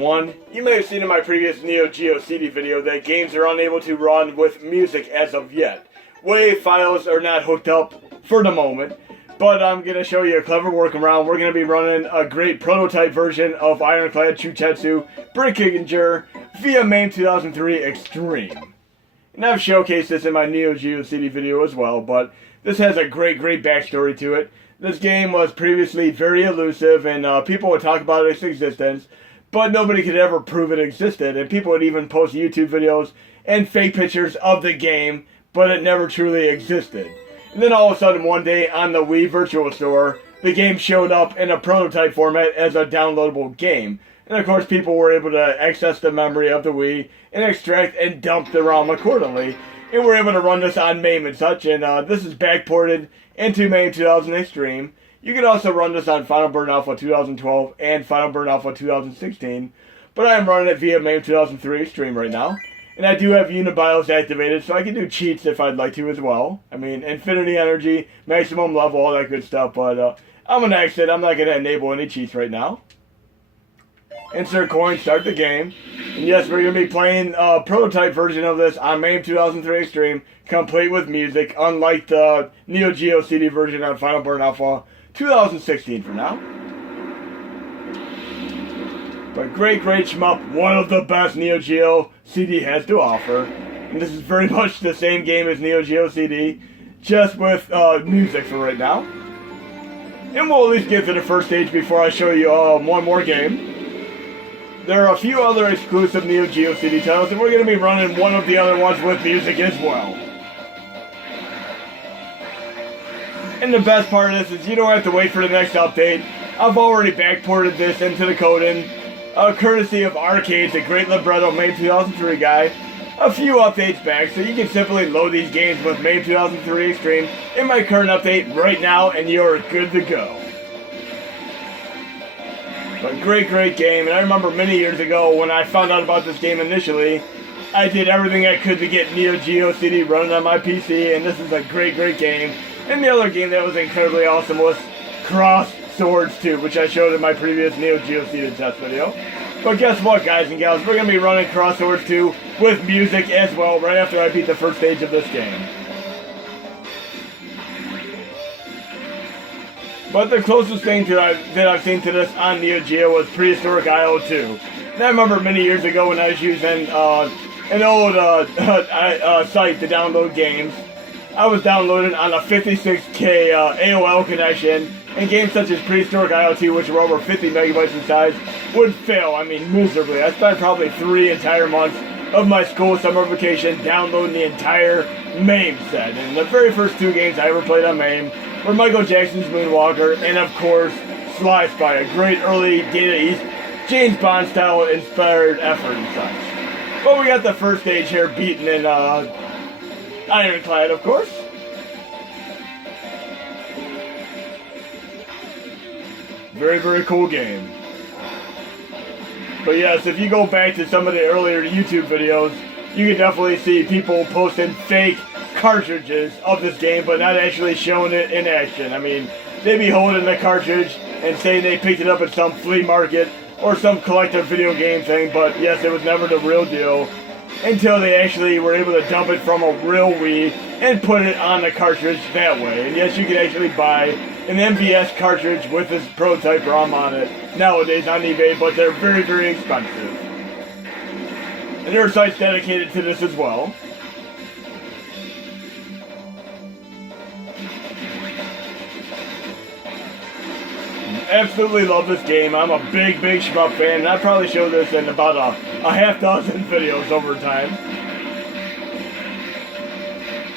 You may have seen in my previous NEO-GEO CD video that games are unable to run with music as of yet. WAV files are not hooked up for the moment, but I'm going to show you a clever workaround. We're going to be running a great prototype version of Ironclad Chutetsu Brickinger via MAME 2003 Xtreme. And I've showcased this in my NEO-GEO CD video as well, but this has a great backstory to it. This game was previously very elusive, and people would talk about its existence, but nobody could ever prove it existed, and people would even post YouTube videos and fake pictures of the game, but it never truly existed. And then all of a sudden one day on the Wii Virtual Store, the game showed up in a prototype format as a downloadable game. And of course people were able to access the memory of the Wii and extract and dump the ROM accordingly. And we're able to run this on MAME and such, and this is backported into MAME 2000 Xtreme. You can also run this on Final Burn Alpha 2012 and Final Burn Alpha 2016, but I am running it via MAME 2003 Xtreme right now. And I do have Unibios activated, so I can do cheats if I'd like to as well. I mean, infinity energy, maximum level, all that good stuff, but I'm going to exit. I'm not going to enable any cheats right now. Insert coin, start the game. And yes, we're going to be playing a prototype version of this on MAME 2003 Xtreme, complete with music, unlike the NEO-GEO CD version on Final Burn Alpha 2016 for now. But great shmup, one of the best NEO-GEO CD has to offer. And this is very much the same game as NEO-GEO CD, just with music for right now. And we'll at least get to the first stage before I show you one more game. There are a few other exclusive NEO-GEO CD titles, and we're going to be running one of the other ones with music as well. And the best part of this is you don't have to wait for the next update. I've already backported this into the coding, courtesy of Arcadez, the great libretto MAME 2003 guy, a few updates back, so you can simply load these games with MAME 2003 Xtreme in my current update right now, and you're good to go. But great game, and I remember many years ago when I found out about this game initially, I did everything I could to get NEO-GEO CD running on my PC, and this is a great game. And the other game that was incredibly awesome was Cross Swords 2, which I showed in my previous NEO-GEO CD test video. But guess what, guys and gals, we're going to be running Cross Swords 2 with music as well, right after I beat the first stage of this game. But the closest thing that I've seen to this on NEO-GEO was Prehistoric IO 2. And I remember many years ago when I was using an old site to download games, I was downloading on a 56K AOL connection, and games such as Prehistoric IO 2, which were over 50 megabytes in size, would fail, I mean, miserably. I spent probably 3 entire months of my school summer vacation downloading the entire MAME set. And the very first 2 games I ever played on MAME were Michael Jackson's Moonwalker, and of course, Sly Spy, a great early Data East, James Bond style inspired effort and such. But we got the first stage here beaten in Ironclad, of course. Very cool game. But yes, if you go back to some of the earlier YouTube videos, you can definitely see people posting fake cartridges of this game, but not actually showing it in action. I mean, they'd be holding the cartridge and saying they picked it up at some flea market or some collective video game thing, but yes, it was never the real deal until they actually were able to dump it from a real Wii and put it on the cartridge that way. And yes, you can actually buy an MVS cartridge with this prototype ROM on it nowadays on eBay, but they're very expensive. And there are sites dedicated to this as well. Absolutely love this game. I'm a big shmup fan, and I probably showed this in about a half dozen videos over time.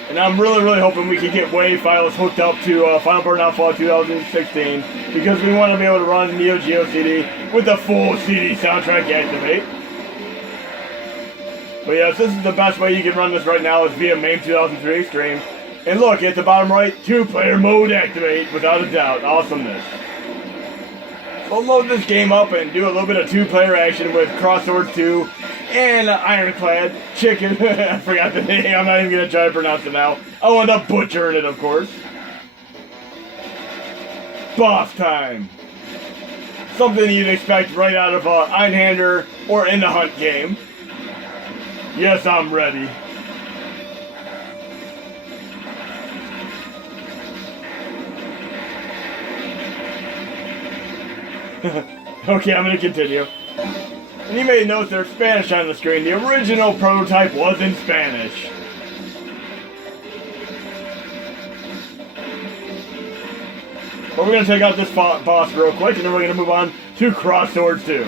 And I'm really hoping we can get WAV files hooked up to Final Burn Alpha 2016, because we want to be able to run NEO-GEO CD with the full CD soundtrack activate. But yes, this is the best way you can run this right now is via MAME 2003 Xtreme. And look, at the bottom right, 2-player mode activate, without a doubt. Awesomeness. We'll load this game up and do a little bit of 2-player action with Cross Swords 2 and Ironclad Chicken. I forgot the name. I'm not even going to try to pronounce it now. I'll end up butchering it, of course. Boss time. Something you'd expect right out of a Einhander or In the Hunt game. Yes, I'm ready. Okay, I'm gonna continue. And you may notice there's Spanish on the screen. The original prototype was in Spanish. But we're gonna take out this boss real quick, and then we're gonna move on to Crosswords 2.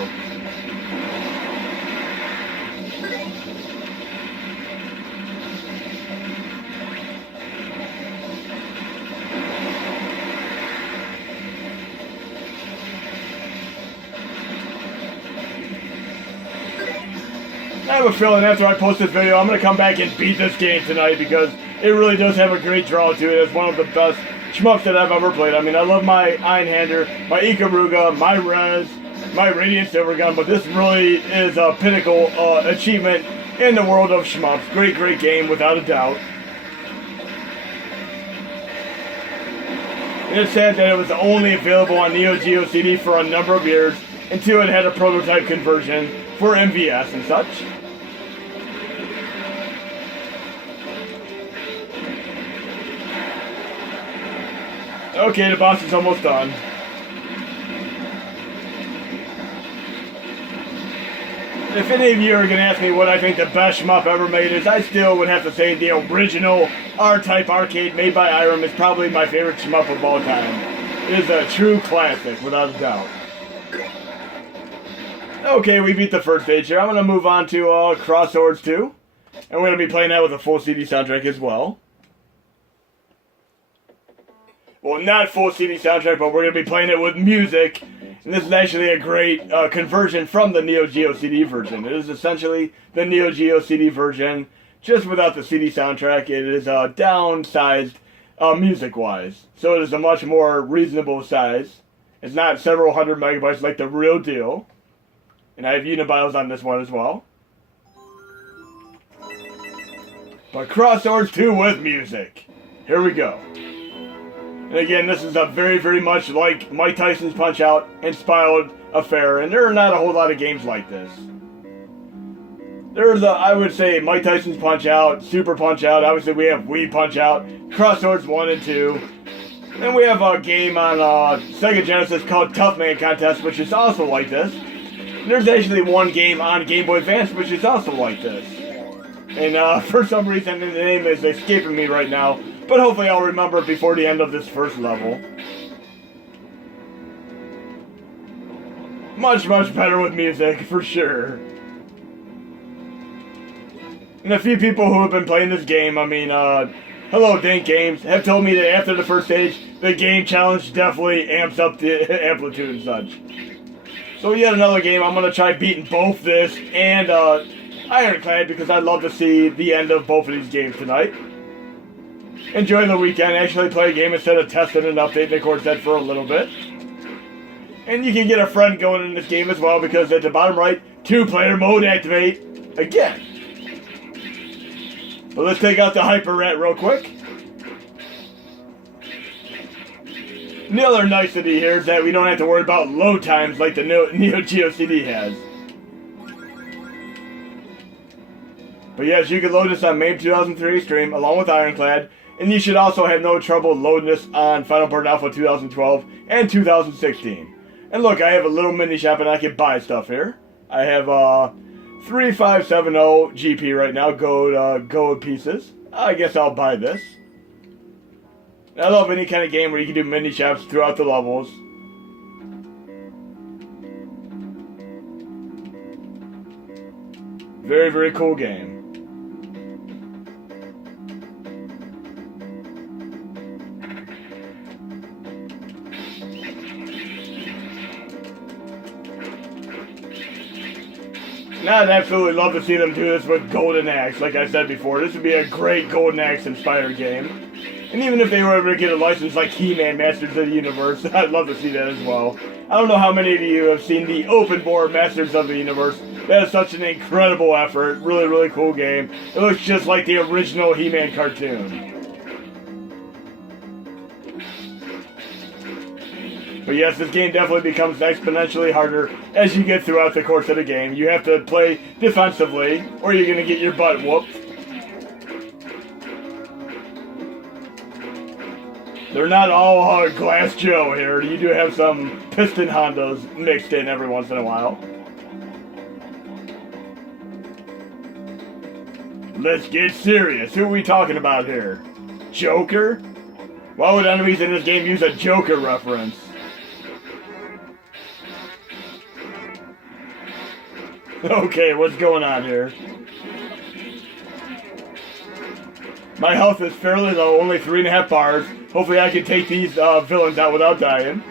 I have a feeling after I post this video, I'm going to come back and beat this game tonight because it really does have a great draw to it. It's one of the best shmups that I've ever played. I mean, I love my Einhander, my Ikaruga, my Rez, my Radiant Silver Gun, but this really is a pinnacle achievement in the world of shmups. Great, great game, without a doubt. And it's sad that it was only available on NEO-GEO CD for a number of years until it had a prototype conversion for MVS and such. Okay, the boss is almost done. If any of you are going to ask me what I think the best shmup ever made is, I still would have to say the original R-Type arcade made by Irem is probably my favorite shmup of all time. It is a true classic, without a doubt. Okay, we beat the first stage here. I'm going to move on to Crosswords 2. And we're going to be playing that with a full CD soundtrack as well. Well, not full CD soundtrack, but we're going to be playing it with music. And this is actually a great conversion from the NEO-GEO CD version. It is essentially the NEO-GEO CD version, just without the CD soundtrack. It is downsized music-wise. So it is a much more reasonable size. It's not several hundred megabytes like the real deal. And I have Unibiles on this one as well. But Crosswords 2 with music. Here we go. And again, this is a very, very much like Mike Tyson's Punch-Out inspired affair, and there are not a whole lot of games like this. There's I would say, Mike Tyson's Punch-Out, Super Punch-Out, obviously we have Wii Punch-Out, Crosswords 1 and 2, and we have a game on Sega Genesis called Tough Man Contest, which is also like this. And there's actually one game on Game Boy Advance, which is also like this. And for some reason, the name is escaping me right now. But hopefully I'll remember it before the end of this first level. Much, much better with music, for sure. And a few people who have been playing this game, I mean, Hello Dink Games, have told me that after the first stage, the game challenge definitely amps up the amplitude and such. So yet another game, I'm going to try beating both this and Ironclad because I'd love to see the end of both of these games tonight. Enjoy the weekend, actually play a game instead of testing and updating the core set for a little bit. And you can get a friend going in this game as well because at the bottom right, 2-player mode activate again. But let's take out the Hyper Rat real quick. And the other nicety here is that we don't have to worry about load times like the NEO-GEO CD has. But yes, you can load this on MAME 2003 Xtreme along with Ironclad. And you should also have no trouble loading this on Final Burn Alpha 2012 and 2016. And look, I have a little mini shop and I can buy stuff here. I have 3570 GP right now, gold pieces. I guess I'll buy this. I love any kind of game where you can do mini shops throughout the levels. Very, very cool game. And I'd absolutely love to see them do this with Golden Axe, like I said before. This would be a great Golden Axe inspired game. And even if they were able to get a license like He-Man Masters of the Universe, I'd love to see that as well. I don't know how many of you have seen the open board Masters of the Universe. That is such an incredible effort. Really, really cool game. It looks just like the original He-Man cartoon. But yes, this game definitely becomes exponentially harder as you get throughout the course of the game. You have to play defensively, or you're going to get your butt whooped. They're not all Glass Joe here. You do have some Piston Hondas mixed in every once in a while. Let's get serious. Who are we talking about here? Joker? Why would enemies in this game use a Joker reference? Okay, what's going on here? My health is fairly low, only 3.5 bars. Hopefully I can take these villains out without dying.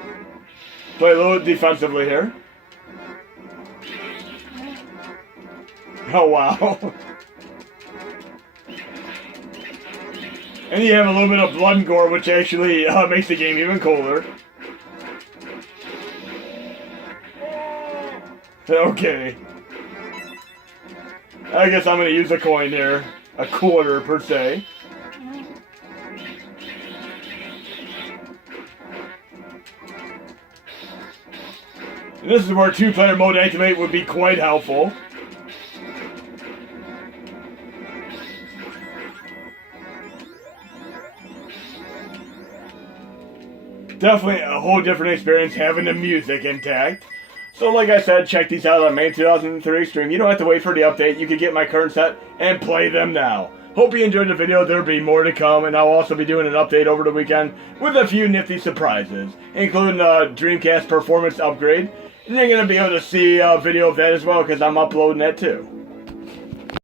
Play a little defensively here. Oh wow. And you have a little bit of blood and gore, which actually makes the game even cooler. Okay. I guess I'm going to use a coin here. A quarter, per se. And this is where two-player mode activate would be quite helpful. Definitely a whole different experience having the music intact. So like I said, check these out on MAME 2003 Xtreme. You don't have to wait for the update. You can get my current set and play them now. Hope you enjoyed the video. There'll be more to come, and I'll also be doing an update over the weekend with a few nifty surprises, including a Dreamcast performance upgrade. And you're going to be able to see a video of that as well, because I'm uploading that too.